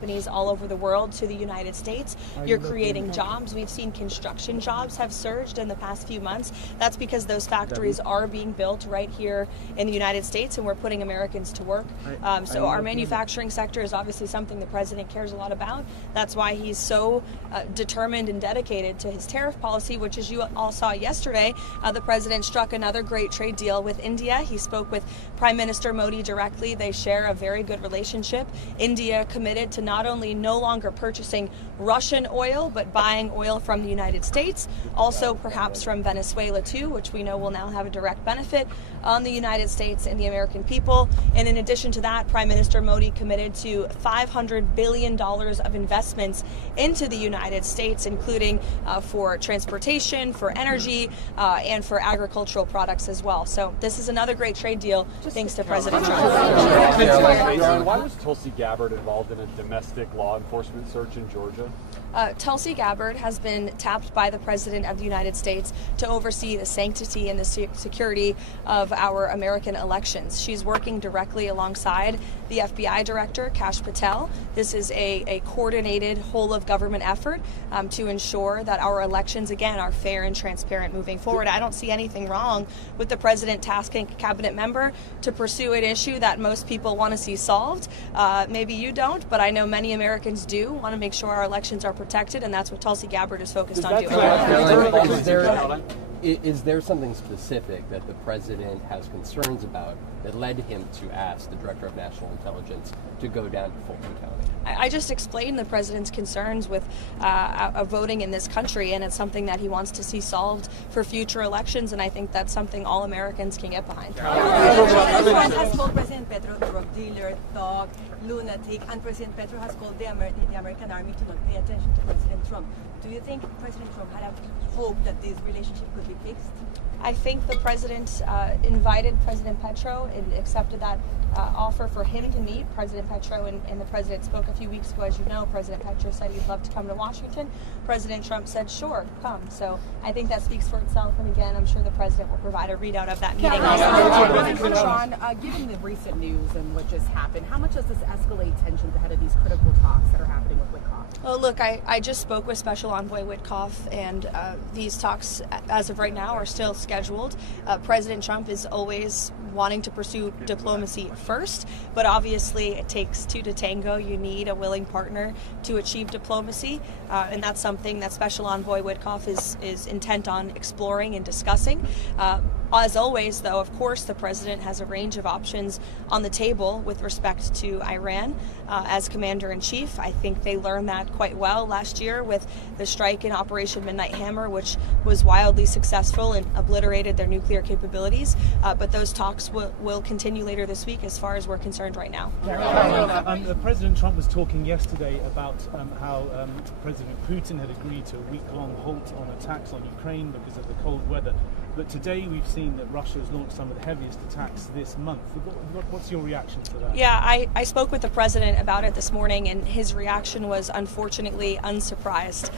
companies all over the world to the United States. You're creating jobs. We've seen construction jobs have surged in the past few months. That's because those factories are being built right here in the United States, and we're putting Americans to work. So our manufacturing sector is obviously something the president cares a lot about. That's why he's so determined and dedicated to his tariff policy, which, as you all saw yesterday, the president struck another great trade deal with India. He spoke with Prime Minister Modi directly. They share a very good relationship. India committed to not only no longer purchasing Russian oil, but buying oil from the United States, also perhaps from Venezuela too, which we know will now have a direct benefit on the United States and the American people. And in addition to that, Prime Minister Modi committed to $500 billion of investments into the United States, including for transportation, for energy, and for agricultural products as well. So this is another great trade deal thanks to President Trump. Why was Tulsi Gabbard involved in a domestic law enforcement search in Georgia? Tulsi Gabbard has been tapped by the President of the United States to oversee the sanctity and the security of our American elections. She's working directly alongside the FBI Director, Kash Patel. This is a coordinated whole-of-government effort to ensure that our elections, again, are fair and transparent moving forward. I don't see anything wrong with the President tasking a cabinet member to pursue an issue that most people want to see solved. Maybe you don't, but I know many Americans do want to make sure our elections are protected, and that's what Tulsi Gabbard is focused on doing. Is there something specific that the president has concerns about that led him to ask the Director of National Intelligence to go down to Fulton County? I just explained the president's concerns with voting in this country, and it's something that he wants to see solved for future elections, and I think that's something all Americans can get behind. Trump has called President Petro a drug dealer, thug, lunatic, and President Petro has called the American army to not pay attention to President Trump. Do you think President Trump had a hope that this relationship could be fixed? I think the president invited President Petro and accepted that offer for him to meet President Petro, and the president spoke a few weeks ago. As you know, President Petro said he'd love to come to Washington. President Trump said, sure, come. So I think that speaks for itself, and again, I'm sure the president will provide a readout of that meeting. Sean, given the recent news and what just happened, how much does this escalate tensions ahead of these critical talks that are happening with Witkoff? Oh, look, I just spoke with Special Envoy Witkoff, and these talks, as of right now, are still scheduled. President Trump is always wanting to pursue diplomacy first, but obviously it takes two to tango. You need a willing partner to achieve diplomacy, and that's something that Special Envoy Witkoff is intent on exploring and discussing. As always, though, of course, the president has a range of options on the table with respect to Iran. As commander-in-chief, I think they learned that quite well last year with the strike in Operation Midnight Hammer, which was wildly successful and obliterated their nuclear capabilities. But those talks will continue later this week as far as we're concerned right now. President Trump was talking yesterday about how President Putin had agreed to a week-long halt on attacks on Ukraine because of the cold weather. But today we've seen that Russia has launched some of the heaviest attacks this month. What's your reaction to that? Yeah, I spoke with the president about it this morning, and his reaction was unfortunately unsurprised.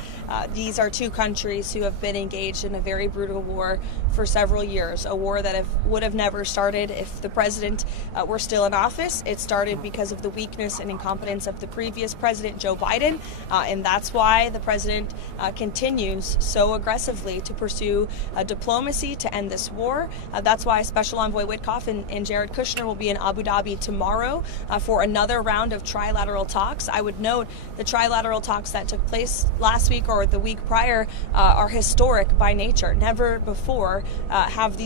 These are two countries who have been engaged in a very brutal war for several years, a war that would have never started if the president were still in office. It started because of the weakness and incompetence of the previous president, Joe Biden, and that's why the president continues so aggressively to pursue diplomacy to end this war. That's why Special Envoy Witkoff and Jared Kushner will be in Abu Dhabi tomorrow for another round of trilateral talks. I would note the trilateral talks that took place last week or the week prior are historic by nature. Never before have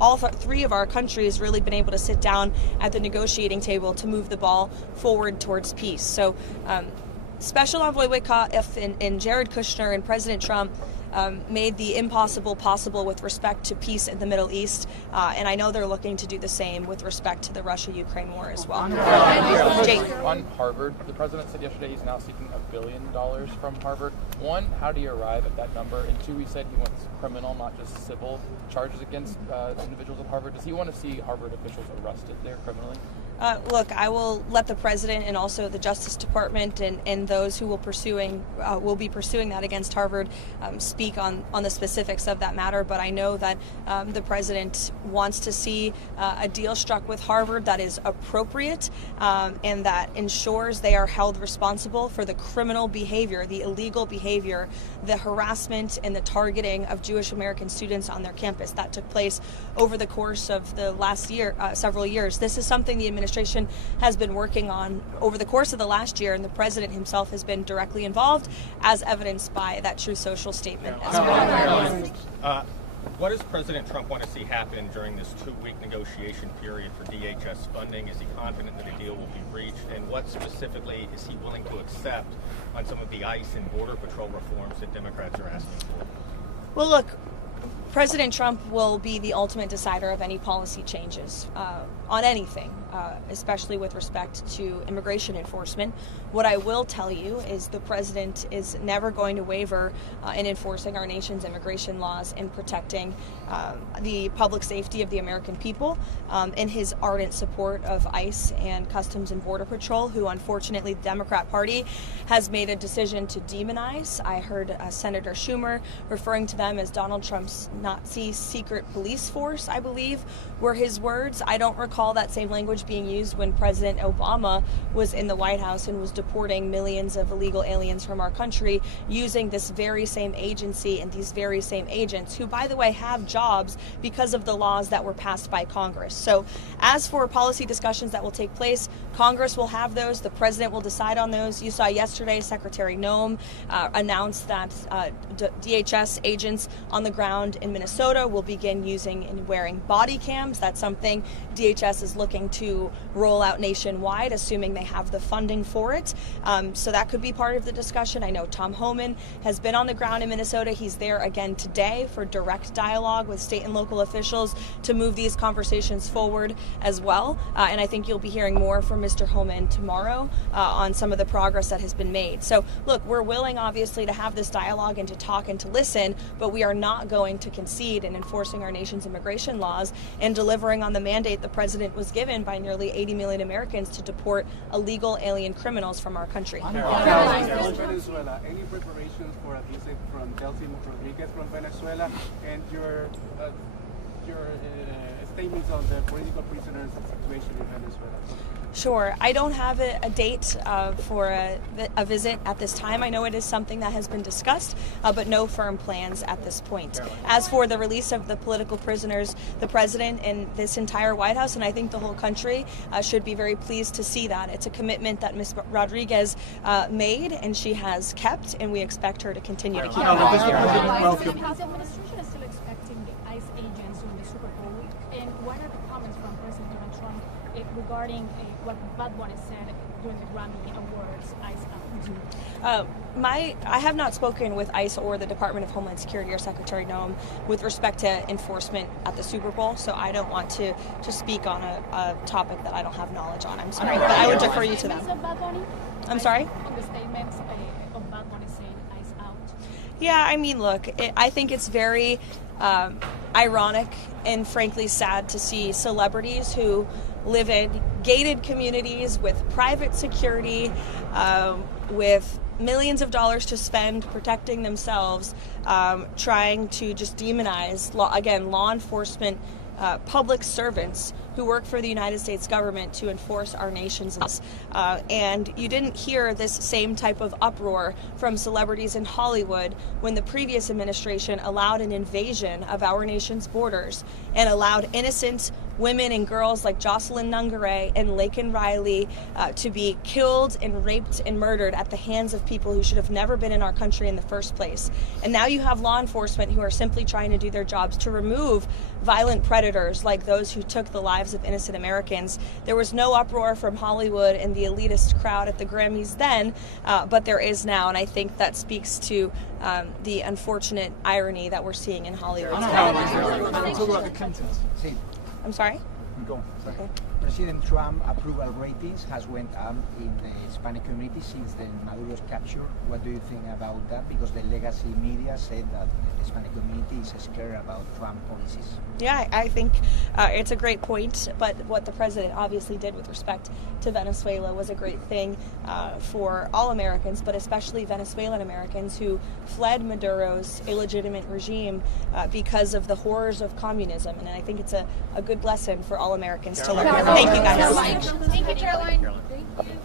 all three of our countries really been able to sit down at the negotiating table to move the ball forward towards peace. So Special Envoy Witkoff and Jared Kushner and President Trump made the impossible possible with respect to peace in the Middle East, and I know they're looking to do the same with respect to the Russia-Ukraine war as well. Jake. On Harvard, the president said yesterday he's now seeking $1 billion from Harvard. One, how do you arrive at that number? And two, he said he wants criminal, not just civil, charges against individuals at Harvard. Does he want to see Harvard officials arrested there criminally? Look, I will let the president and also the Justice Department and those who will be pursuing that against Harvard speak on the specifics of that matter. But I know that the president wants to see a deal struck with Harvard that is appropriate and that ensures they are held responsible for the criminal behavior, the illegal behavior, the harassment and the targeting of Jewish American students on their campus that took place over the course of the last several years. This is something the administration has been working on over the course of the last year, and the president himself has been directly involved, as evidenced by that Truth Social statement. What does President Trump want to see happen during this 2-week negotiation period for DHS funding? Is he confident that a deal will be reached? And what specifically is he willing to accept on some of the ICE and Border Patrol reforms that Democrats are asking for? Well, look, President Trump will be the ultimate decider of any policy changes on anything, especially with respect to immigration enforcement. What I will tell you is the president is never going to waver in enforcing our nation's immigration laws and protecting the public safety of the American people in his ardent support of ICE and Customs and Border Patrol, who unfortunately the Democrat Party has made a decision to demonize. I heard Senator Schumer referring to them as Donald Trump's Nazi secret police force, I believe, were his words. I don't recall that same language being used when President Obama was in the White House and was deporting millions of illegal aliens from our country using this very same agency and these very same agents, who, by the way, have jobs because of the laws that were passed by Congress. So as for policy discussions that will take place, Congress will have those. The president will decide on those. You saw yesterday Secretary Noem announced that DHS agents on the ground in Minnesota will begin using and wearing body cams. That's something DHS is looking to roll out nationwide, assuming they have the funding for it. So that could be part of the discussion. I know Tom Homan has been on the ground in Minnesota. He's there again today for direct dialogue with state and local officials to move these conversations forward as well. And I think you'll be hearing more from Mr. Homan tomorrow on some of the progress that has been made. So look, we're willing obviously to have this dialogue and to talk and to listen, but we are not going to concede in enforcing our nation's immigration laws and delivering on the mandate the president was given by nearly 80 million Americans to deport illegal alien criminals from our country. Venezuela, any preparations for a visit from Delcy Rodriguez from Venezuela, and your statements on the political prisoners situation in Venezuela? Sure. I don't have a date for a visit at this time. I know it is something that has been discussed, but no firm plans at this point. As for the release of the political prisoners, the president and this entire White House, and I think the whole country, should be very pleased to see that. It's a commitment that Ms. Rodriguez made, and she has kept, and we expect her to continue to keep it. The administration is still expecting the ICE agents during the Super Bowl. And what are the comments from President Donald Trump regarding what Bad Bunny said during the Grammy Awards, ICE out? I have not spoken with ICE or the Department of Homeland Security or Secretary Noem with respect to enforcement at the Super Bowl, so I don't want to speak on a topic that I don't have knowledge on. I'm sorry, but I would defer you to them. I'm sorry? On the statements of Bad Bunny saying ICE out. Yeah, I mean, look, I think it's very ironic and frankly sad to see celebrities who live in gated communities with private security, with millions of dollars to spend protecting themselves, trying to just demonize, law enforcement, public servants who work for the United States government to enforce our nation's laws. And you didn't hear this same type of uproar from celebrities in Hollywood when the previous administration allowed an invasion of our nation's borders and allowed innocent women and girls like Jocelyn Nungaray and Laken Riley to be killed and raped and murdered at the hands of people who should have never been in our country in the first place. And now you have law enforcement who are simply trying to do their jobs to remove violent predators like those who took the lives of innocent Americans. There was no uproar from Hollywood and the elitist crowd at the Grammys then, but there is now, and I think that speaks to the unfortunate irony that we're seeing in Hollywood. Talk about the contest. I'm sorry? Go on. Okay. President Trump approval ratings has went up in the Hispanic community since the Maduro's capture. What do you think about that? Because the legacy media said that the Hispanic community is scared about Trump policies. Yeah, I think it's a great point, but what the president obviously did with respect to Venezuela was a great thing for all Americans, but especially Venezuelan Americans who fled Maduro's illegitimate regime because of the horrors of communism. And I think it's a good lesson for all Americans to learn. Thank you, guys. Thank you, Caroline. Thank you.